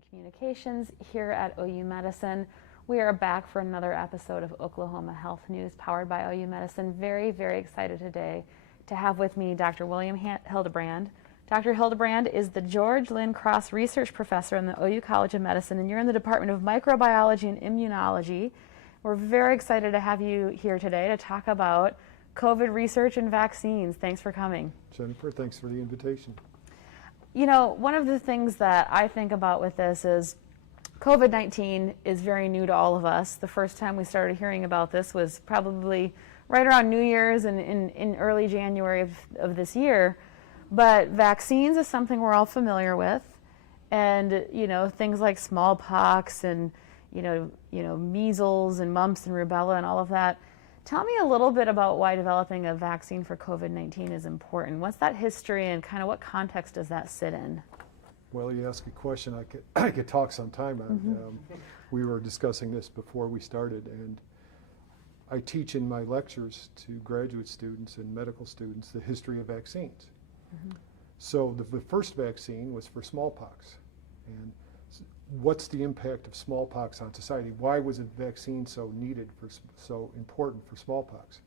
and Communications here at OU Medicine. We are back for another episode of Oklahoma Health News powered by OU Medicine. Very, very excited today to have with me Dr. William Hildebrand. Dr. Hildebrand is the George Lynn Cross Research Professor in the OU College of Medicine, and you're in the Department of Microbiology and Immunology. We're very excited to have you here today to talk about COVID research and vaccines. Thanks for coming. Jennifer, thanks for the invitation. You know, one of the things that I think about with this is COVID-19 is very new to all of us. The first time we started hearing about this was probably right around New Year's and in early January of this year. But vaccines is something we're all familiar with. And, you know, things like smallpox and, you know, measles and mumps and rubella and all of that. Tell me a little bit about why developing a vaccine for COVID-19 is important. What's that history and kind of what context does that sit in? Well, you ask a question I could talk some time on. We were discussing this before we started, and I teach in my lectures to graduate students and medical students the history of vaccines. So the first vaccine was for smallpox. And what's the impact of smallpox on society? Why was a vaccine so needed, so important for smallpox?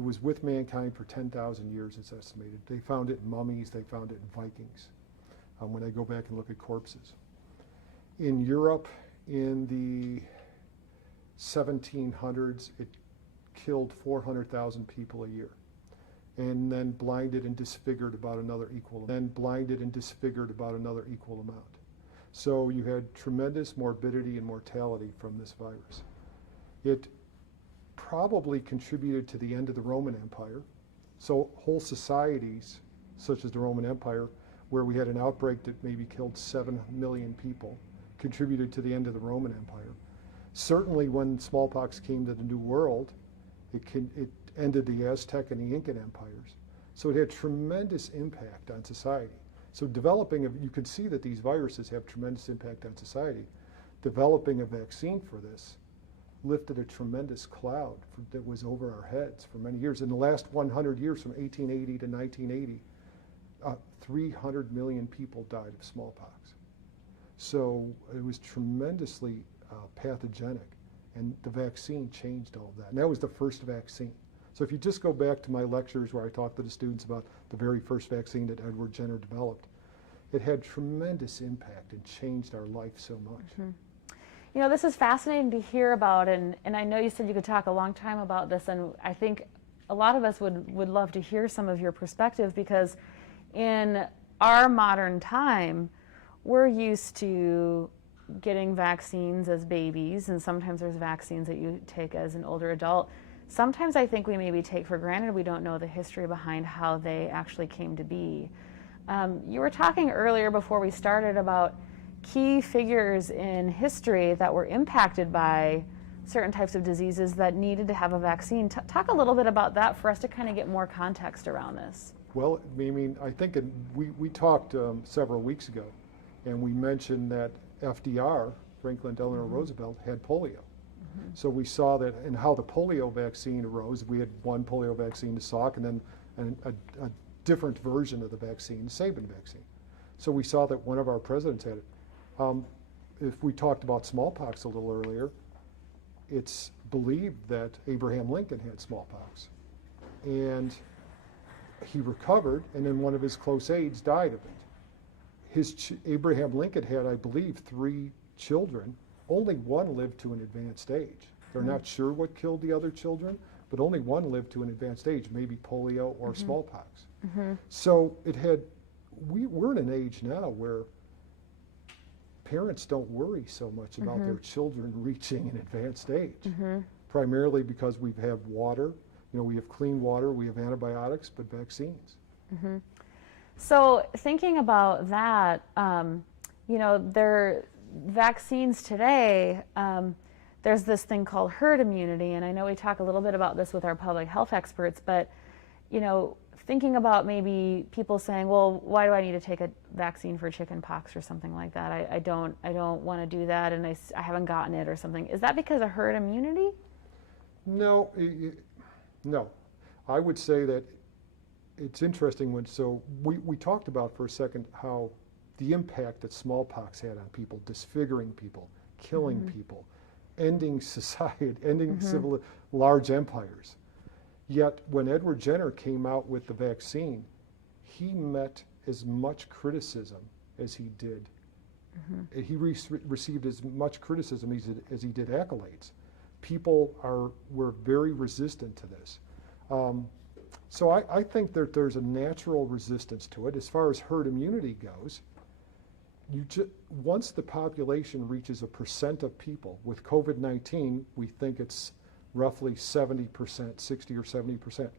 It was with mankind for 10,000 years, it's estimated. They found it in mummies, they found it in Vikings, when I go back and look at corpses. In Europe, in the 1700s, it killed 400,000 people a year, and then blinded and disfigured about another equal amount. So you had tremendous morbidity and mortality from this virus. It probably contributed to the end of the Roman Empire. So whole societies, such as the Roman Empire, where we had an outbreak that maybe killed 7 million people, contributed to the end of the Roman Empire. Certainly when smallpox came to the New World, it ended the Aztec and the Incan empires. So it had tremendous impact on society. So you can see that these viruses have tremendous impact on society. Developing a vaccine for this lifted a tremendous cloud that was over our heads for many years. In the last 100 years, from 1880 to 1980, 300 million people died of smallpox. So it was tremendously pathogenic, and the vaccine changed all of that. And that was the first vaccine. So if you just go back to my lectures where I talk to the students about the very first vaccine that Edward Jenner developed, it had tremendous impact and changed our life so much. You know, this is fascinating to hear about, and I know you said you could talk a long time about this, and I think a lot of us would love to hear some of your perspective, because in our modern time, we're used to getting vaccines as babies, and sometimes there's vaccines that you take as an older adult. Sometimes I think we maybe take for granted we don't know the history behind how they actually came to be. You were talking earlier before we started about key figures in history that were impacted by certain types of diseases that needed to have a vaccine. Talk a little bit about that for us to kind of get more context around this. Well, I mean, I think we talked several weeks ago, and we mentioned that FDR, Franklin Delano Roosevelt, had polio. So we saw that in how the polio vaccine arose. We had one polio vaccine, the Salk, and then a different version of the vaccine, the Sabin vaccine. So we saw that one of our presidents had it. If we talked about smallpox a little earlier, it's believed that Abraham Lincoln had smallpox. And he recovered, and then one of his close aides died of it. Abraham Lincoln had, I believe, 3 children. Only one lived to an advanced age. They're not sure what killed the other children, but only one lived to an advanced age, maybe polio or smallpox. So we're in an age now where parents don't worry so much about their children reaching an advanced age, primarily because we have water, we have clean water, we have antibiotics, but vaccines. So thinking about that, vaccines today, there's this thing called herd immunity, and I know we talk a little bit about this with our public health experts, but thinking about maybe people saying, well, why do I need to take a vaccine for chicken pox or something like that? I don't want to do that, and I haven't gotten it or something. Is that because of herd immunity? No, no. I would say that it's interesting we talked about for a second how the impact that smallpox had on people, disfiguring people, killing people, ending society, ending large empires. Yet when Edward Jenner came out with the vaccine, he met as much criticism as he did. He received as much criticism as he did accolades. People were very resistant to this. So I think that there's a natural resistance to it. As far as herd immunity goes, once the population reaches a percent of people, with COVID-19, we think it's roughly 70%, 60 or 70%.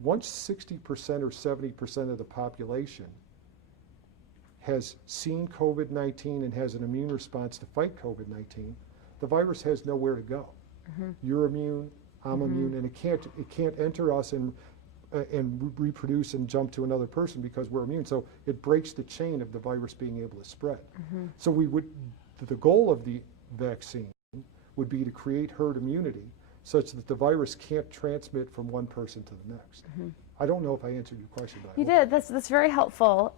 Once 60% or 70% of the population has seen COVID-19 and has an immune response to fight COVID-19, the virus has nowhere to go. You're immune, I'm immune, and it can't enter us and reproduce and jump to another person because we're immune. So it breaks the chain of the virus being able to spread. So the goal of the vaccine would be to create herd immunity such that the virus can't transmit from one person to the next. I don't know if I answered your question. But you did. That's very helpful.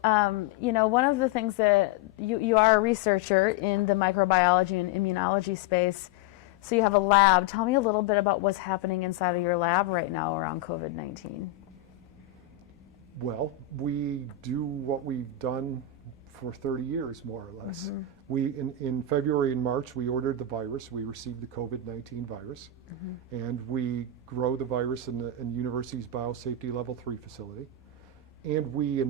You know, one of the things that you are a researcher in the microbiology and immunology space, so you have a lab. Tell me a little bit about what's happening inside of your lab right now around COVID-19. Well, we do what we've done for 30 years, more or less. In February and March, we ordered the virus. We received the COVID-19 virus, and we grow the virus in the university's biosafety level 3 facility. And we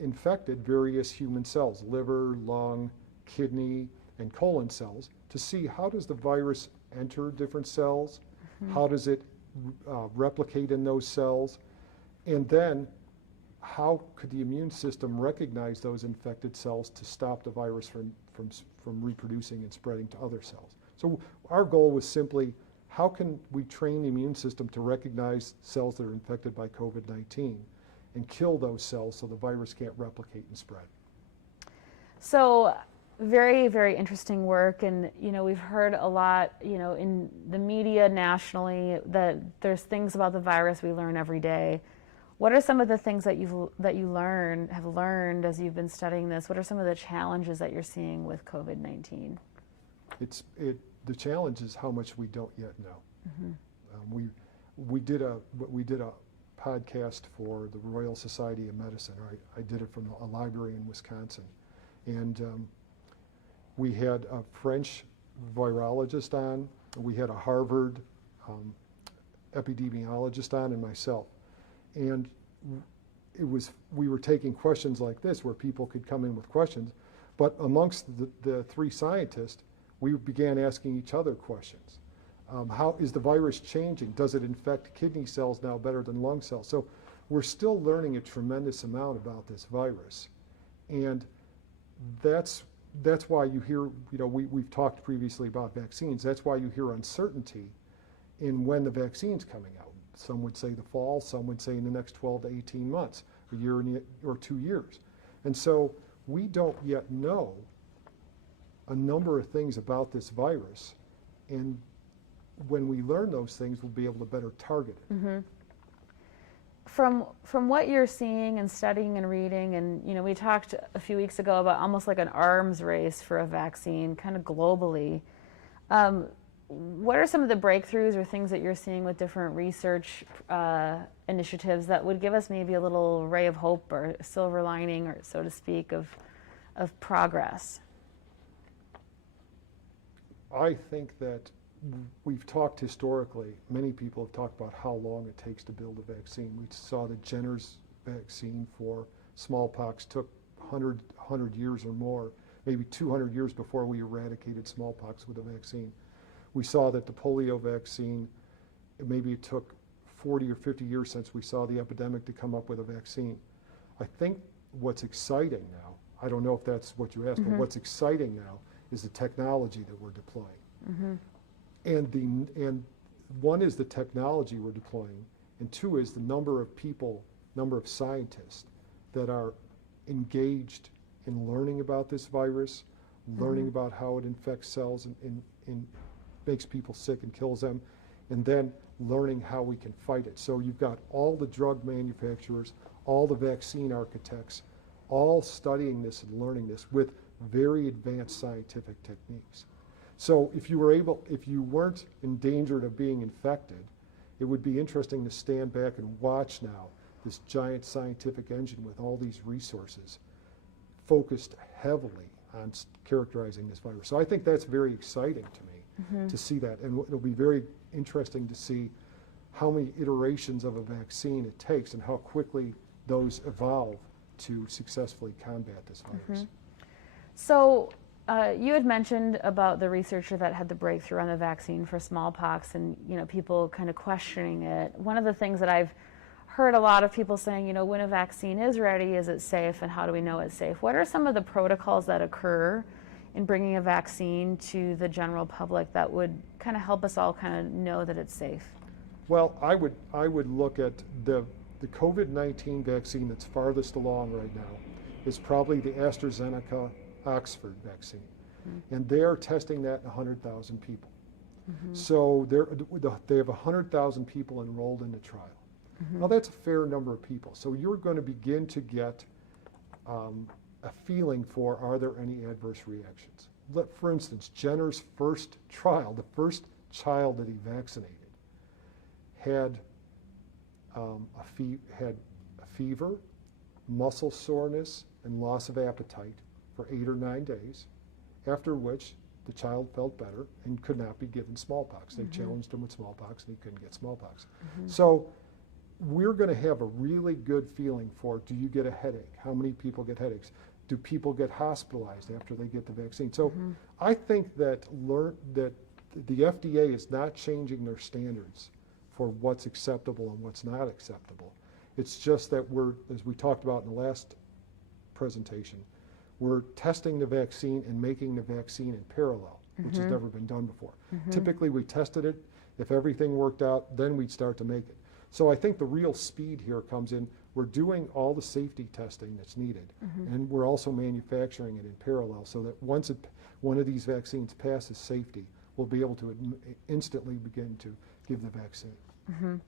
infected various human cells, liver, lung, kidney, and colon cells, to see how does the virus enter different cells, how does it replicate in those cells, and then how could the immune system recognize those infected cells to stop the virus from reproducing and spreading to other cells. So our goal was simply, how can we train the immune system to recognize cells that are infected by COVID-19 and kill those cells so the virus can't replicate and spread? So very, very interesting work, and you know, we've heard a lot, you know, in the media nationally that there's things about the virus we learn every day. What are some of the things that you have learned as you've been studying this? What are some of the challenges that you're seeing with COVID-19? The challenge is how much we don't yet know. We did a podcast for the Royal Society of Medicine. I did it from a library in Wisconsin, and we had a French virologist on, we had a Harvard epidemiologist on, and myself. And we were taking questions like this where people could come in with questions, but amongst the 3 scientists, we began asking each other questions. How is the virus changing? Does it infect kidney cells now better than lung cells? So we're still learning a tremendous amount about this virus. And that's why you hear, you know, we've talked previously about vaccines. That's why you hear uncertainty in when the vaccine's coming out. Some would say the fall, some would say in the next 12 to 18 months, a year or 2 years. And so we don't yet know a number of things about this virus. And when we learn those things, we'll be able to better target it. From what you're seeing and studying and reading, and you know, we talked a few weeks ago about almost like an arms race for a vaccine, kind of globally. What are some of the breakthroughs or things that you're seeing with different research initiatives that would give us maybe a little ray of hope or silver lining, or so to speak, of progress? I think that we've talked historically, many people have talked about how long it takes to build a vaccine. We saw that Jenner's vaccine for smallpox took 100 years or more, maybe 200 years before we eradicated smallpox with a vaccine. We saw that the polio vaccine, maybe it took 40 or 50 years since we saw the epidemic to come up with a vaccine. I think what's exciting now, I don't know if that's what you asked, but what's exciting now is the technology that we're deploying. And one is the technology we're deploying, and 2 is the number of people, number of scientists that are engaged in learning about this virus, learning about how it infects cells and makes people sick and kills them, and then learning how we can fight it. So you've got all the drug manufacturers, all the vaccine architects, all studying this and learning this with very advanced scientific techniques. So if you weren't in danger of being infected, it would be interesting to stand back and watch now this giant scientific engine with all these resources focused heavily on characterizing this virus. So I think that's very exciting to me to see that. And it'll be very interesting to see how many iterations of a vaccine it takes and how quickly those evolve to successfully combat this virus. So you had mentioned about the researcher that had the breakthrough on the vaccine for smallpox, and people kind of questioning it. One of the things that I've heard a lot of people saying, when a vaccine is ready, is it safe, and how do we know it's safe? What are some of the protocols that occur in bringing a vaccine to the general public that would kind of help us all kind of know that it's safe? Well, I would look at the COVID-19 vaccine that's farthest along right now is probably the AstraZeneca Oxford vaccine. And they're testing that in 100,000 people. So they have 100,000 people enrolled in the trial. Now that's a fair number of people. So you're going to begin to get a feeling for, are there any adverse reactions? For instance, Jenner's first trial, the first child that he vaccinated, had a fever, muscle soreness, and loss of appetite for 8 or 9 days, after which the child felt better and could not be given smallpox. They challenged him with smallpox and he couldn't get smallpox. So we're going to have a really good feeling for, do you get a headache? How many people get headaches? Do people get hospitalized after they get the vaccine? So I think that the FDA is not changing their standards for what's acceptable and what's not acceptable. It's just that as we talked about in the last presentation, we're testing the vaccine and making the vaccine in parallel, which has never been done before. Typically we tested it. If everything worked out, then we'd start to make it. So I think the real speed here comes in. We're doing all the safety testing that's needed, and we're also manufacturing it in parallel so that once one of these vaccines passes safety, we'll be able to instantly begin to give the vaccine.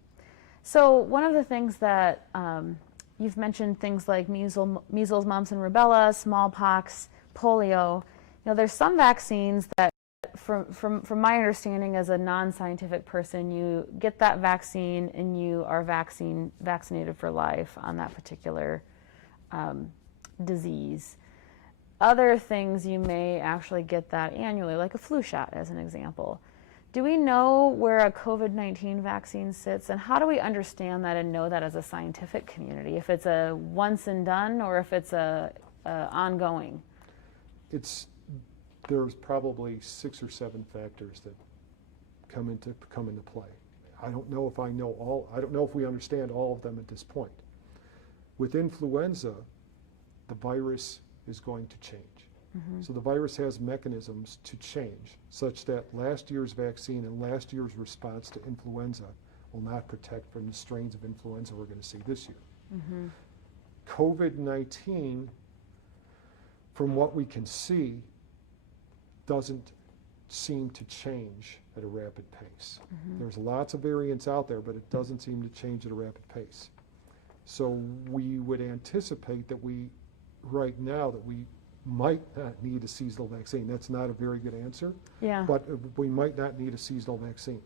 So one of the things that you've mentioned, things like measles, mumps and rubella, smallpox, polio. There's some vaccines that, from my understanding as a non-scientific person, you get that vaccine and you are vaccinated for life on that particular disease. Other things you may actually get that annually, like a flu shot as an example. Do we know where a COVID-19 vaccine sits, and how do we understand that and know that as a scientific community, if it's a once and done or if it's a ongoing? There's probably 6 or 7 factors that come into play. I don't know if I don't know if we understand all of them at this point. With influenza, the virus is going to change. So the virus has mechanisms to change such that last year's vaccine and last year's response to influenza will not protect from the strains of influenza we're going to see this year. COVID-19, from what we can see, doesn't seem to change at a rapid pace. There's lots of variants out there, but it doesn't seem to change at a rapid pace. So we would anticipate that right now, that we might not need a seasonal vaccine. That's not a very good answer, but we might not need a seasonal vaccine.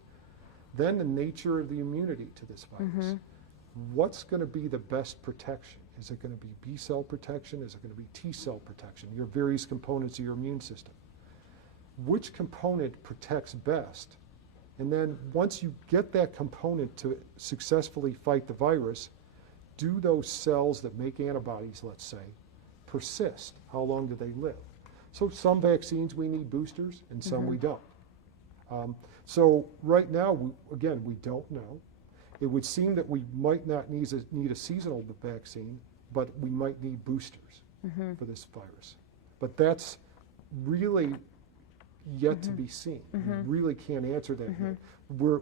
Then the nature of the immunity to this virus. What's going to be the best protection? Is it going to be B cell protection? Is it going to be T cell protection? Your various components of your immune system. Which component protects best? And then once you get that component to successfully fight the virus, do those cells that make antibodies, let's say, persist? How long do they live? So some vaccines we need boosters and some we don't. So right now, we don't know. It would seem that we might not need a seasonal vaccine, but we might need boosters for this virus. But that's really yet to be seen. We really can't answer that yet.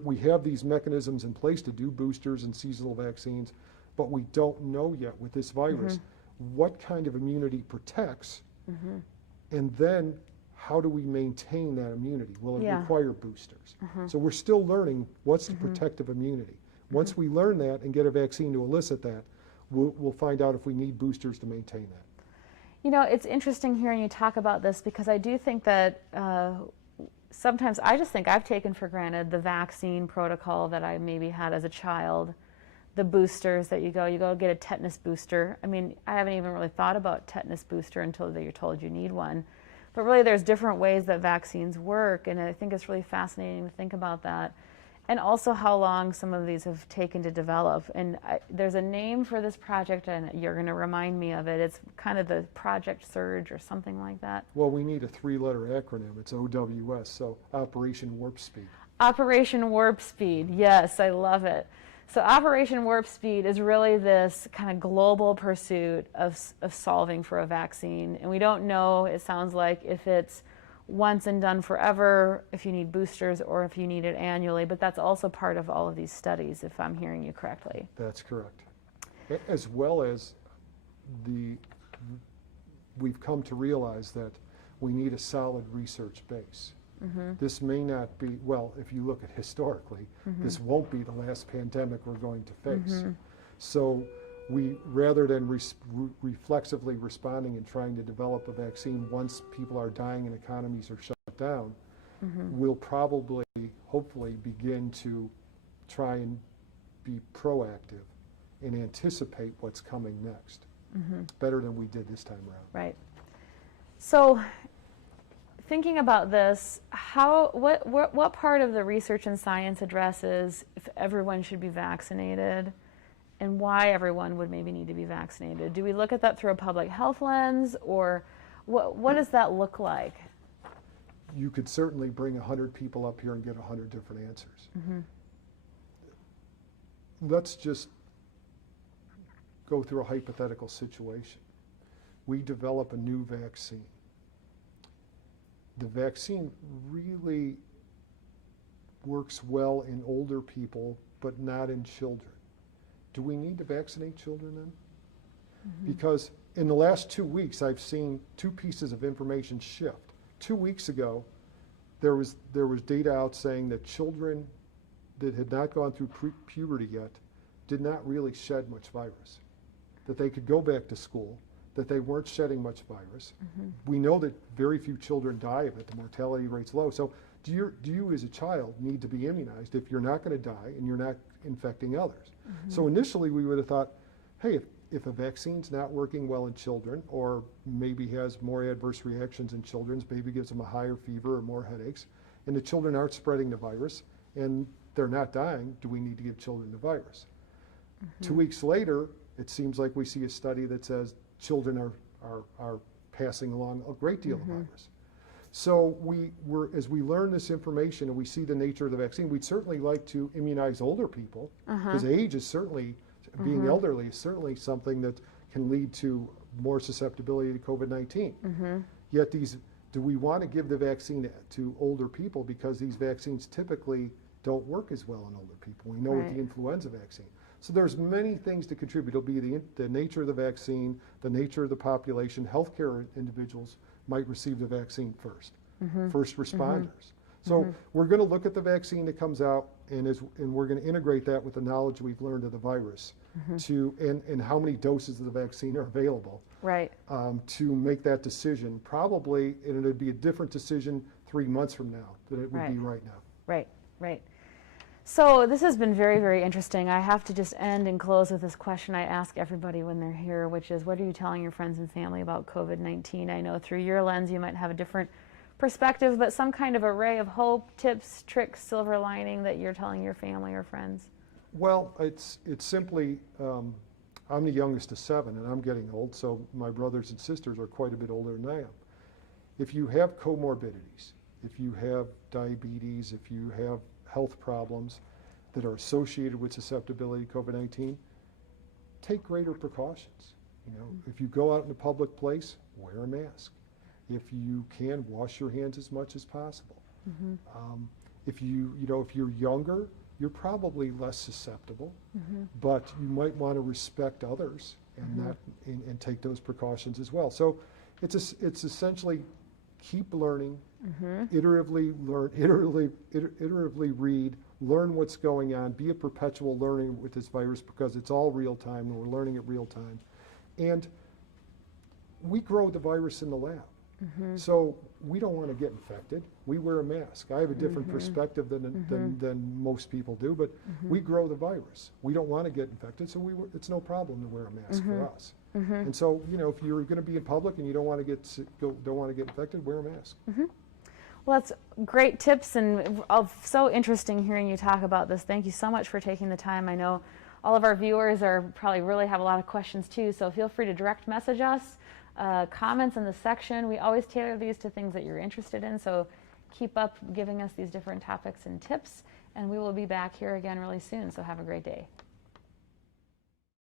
We have these mechanisms in place to do boosters and seasonal vaccines, but we don't know yet with this virus what kind of immunity protects, and then how do we maintain that immunity? Will it require boosters? So we're still learning what's the protective immunity. Once we learn that and get a vaccine to elicit that, we'll find out if we need boosters to maintain that. You know, it's interesting hearing you talk about this because I do think that sometimes I just think I've taken for granted the vaccine protocol that I maybe had as a child, the boosters that you go get a tetanus booster. I mean, I haven't even really thought about tetanus booster until you're told you need one. But really, there's different ways that vaccines work, and I think it's really fascinating to think about that. And also how long some of these have taken to develop. And there's a name for this project, and you're going to remind me of it. It's kind of the Project Surge or something like that. Well, we need a 3-letter acronym. It's OWS, so Operation Warp Speed. Operation Warp Speed, yes, I love it. So Operation Warp Speed is really this kind of global pursuit of solving for a vaccine. And we don't know, it sounds like, if it's once and done forever, if you need boosters, or if you need it annually. But that's also part of all of these studies, if I'm hearing you correctly. That's correct. As well as we've come to realize that we need a solid research base. Mm-hmm. This may not be, well, if you look at historically, mm-hmm. this won't be the last pandemic we're going to face. Mm-hmm. So we, rather than reflexively responding and trying to develop a vaccine once people are dying and economies are shut down, mm-hmm. we'll probably, hopefully, begin to try and be proactive and anticipate what's coming next, mm-hmm. better than we did this time around. Right. So, thinking about this, what part of the research and science addresses if everyone should be vaccinated, and why everyone would maybe need to be vaccinated? Do we look at that through a public health lens, or what does that look like? You could certainly bring 100 people up here and get 100 different answers. Mm-hmm. Let's just go through a hypothetical situation. We develop a new vaccine. The vaccine really works well in older people, but not in children. Do we need to vaccinate children then? Mm-hmm. Because in the last 2 weeks, I've seen 2 pieces of information shift. 2 weeks ago, there was data out saying that children that had not gone through puberty yet did not really shed much virus, that they could go back to school, that they weren't shedding much virus. Mm-hmm. We know that very few children die of it. The mortality rate's low. So do you as a child need to be immunized if you're not going to die and you're not infecting others? Mm-hmm. So initially we would have thought, hey, if a vaccine's not working well in children, or maybe has more adverse reactions in children, maybe gives them a higher fever or more headaches, and the children aren't spreading the virus and they're not dying, do we need to give children the virus? Mm-hmm. 2 weeks later, it seems like we see a study that says children are passing along a great deal mm-hmm. of virus. So as we learn this information and we see the nature of the vaccine, we'd certainly like to immunize older people, because age is certainly, being mm-hmm. elderly is certainly something that can lead to more susceptibility to COVID-19. Mm-hmm. Yet do we want to give the vaccine to older people, because these vaccines typically don't work as well in older people. We know with the influenza vaccine. So there's many things to contribute. It'll be the nature of the vaccine, the nature of the population. Healthcare individuals might receive the vaccine first, mm-hmm. first responders. Mm-hmm. So mm-hmm. we're going to look at the vaccine that comes out, and we're going to integrate that with the knowledge we've learned of the virus, mm-hmm. and how many doses of the vaccine are available, to make that decision. Probably, and it'd be a different decision 3 months from now than it would be right now. Right. So this has been very, very interesting. I have to just end and close with this question I ask everybody when they're here, which is, what are you telling your friends and family about COVID-19? I know through your lens you might have a different perspective, but some kind of array of hope, tips, tricks, silver lining that you're telling your family or friends. Well, it's simply, I'm the youngest of 7, and I'm getting old, so my brothers and sisters are quite a bit older than I am. If you have comorbidities, if you have diabetes, if you have health problems that are associated with susceptibility to COVID-19, take greater precautions. If you go out in a public place, wear a mask. If you can, wash your hands as much as possible. Mm-hmm. If you're younger, you're probably less susceptible, mm-hmm. but you might want to respect others and mm-hmm. and take those precautions as well. So it's essentially keep learning, mm-hmm. iteratively learn, iteratively read, learn what's going on, be a perpetual learning with this virus, because it's all real time and we're learning it real time. And we grow the virus in the lab. So we don't want to get infected. We wear a mask. I have a different perspective than most people do, but we grow the virus. We don't want to get infected, so it's no problem to wear a mask for us. And so, you know, if you're going to be in public and you don't want to get infected, wear a mask. Well, that's great tips, and so interesting hearing you talk about this. Thank you so much for taking the time. I know all of our viewers probably really have a lot of questions too, so feel free to direct message us. Comments in the section. We always tailor these to things that you're interested in, so keep up giving us these different topics and tips, and we will be back here again really soon, so have a great day.